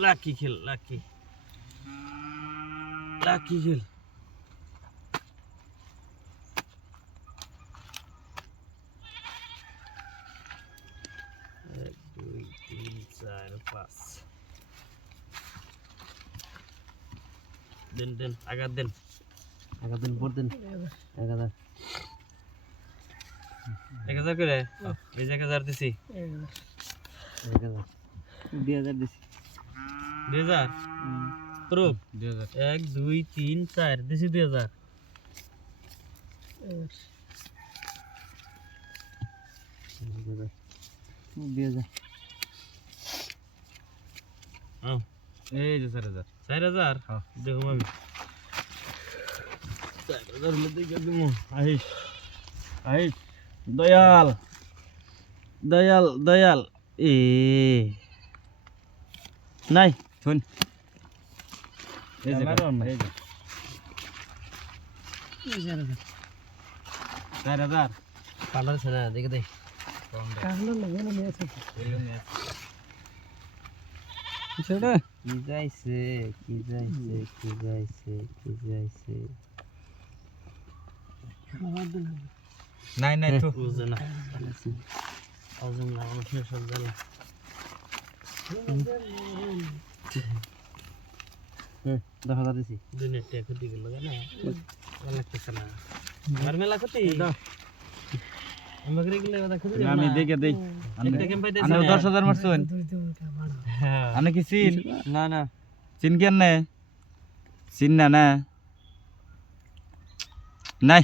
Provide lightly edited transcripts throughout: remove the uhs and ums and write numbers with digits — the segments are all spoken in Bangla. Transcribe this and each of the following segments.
লাকি খেল লাকি লাকি খেল এক দুই তিন চার পাঁচ দেন দেন আগা দেন পর দেন 1000 1000 করে এই যে 1000 দিছি 1000 2000 দিছি 2000 প্রুফ 2000 1 2 3 4 দিছি 2000 2000 এই যে 4000 4000 হ্যাঁ দেখো আমি 4000 মধ্যে কি দিমু আইস আইস দয়াল দয়াল দয়াল এ নাই শুন এই যে এই যে 4000 কালার আছে না দেখে দে কালার লাগে না মেছে ছেড়ে কি যাইছে নাই নাই তো বুঝে না আজম না অনেক সব জানা দেখা যাচ্ছে দুনিয়া টেকে দিকে লাগা না লাগতেছে না আর মেলা কত আমাকে রেগুলে কথা খুঁজে আমি দেখে দেই আমি 10000 মারছুন হ্যাঁ আমি কি চিন না না চিন কেন না চিন না না নাই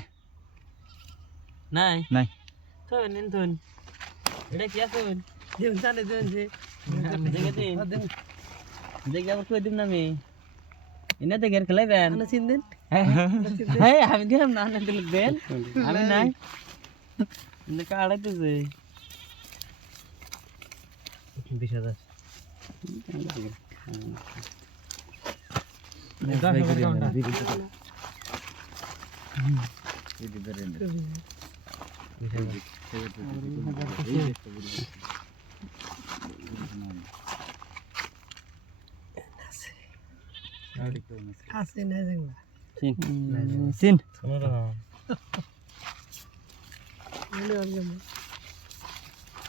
নাই নাই তো নিন তো এটা কি আছে দেন জানে দেন যে দেখে দিন দেখে আবার কই দিম না আমি ইনা দেখে খেলাইবেন না চিন দেন হ্যাঁ আমি দিলাম না না দিল দেন আমি নাই ইন্দে কাড়াইতেছে 20000 আছে না জানলা সিন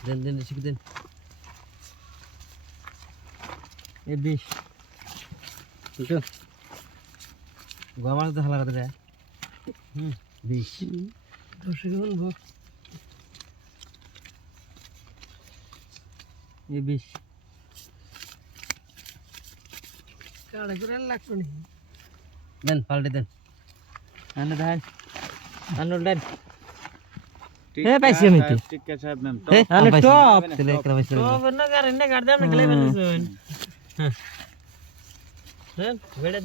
দেন দেন শিখ দেন এ 20 ঠিক আছে গোমার তো হালা করে 20 10 কেমন ভোগ এ 20 কাড়া করে লাগতো নি দেন পাল্টে দেন আনে দেন আনল দেন এ পাইছি আমি তো ঠিক আছে সাহেব নেন তো আনে টপ চলে একরা পাইছি টপ না গাড়ি না গাড়ি আমি গলাই বানিয়েছেন হ্যাঁ দেন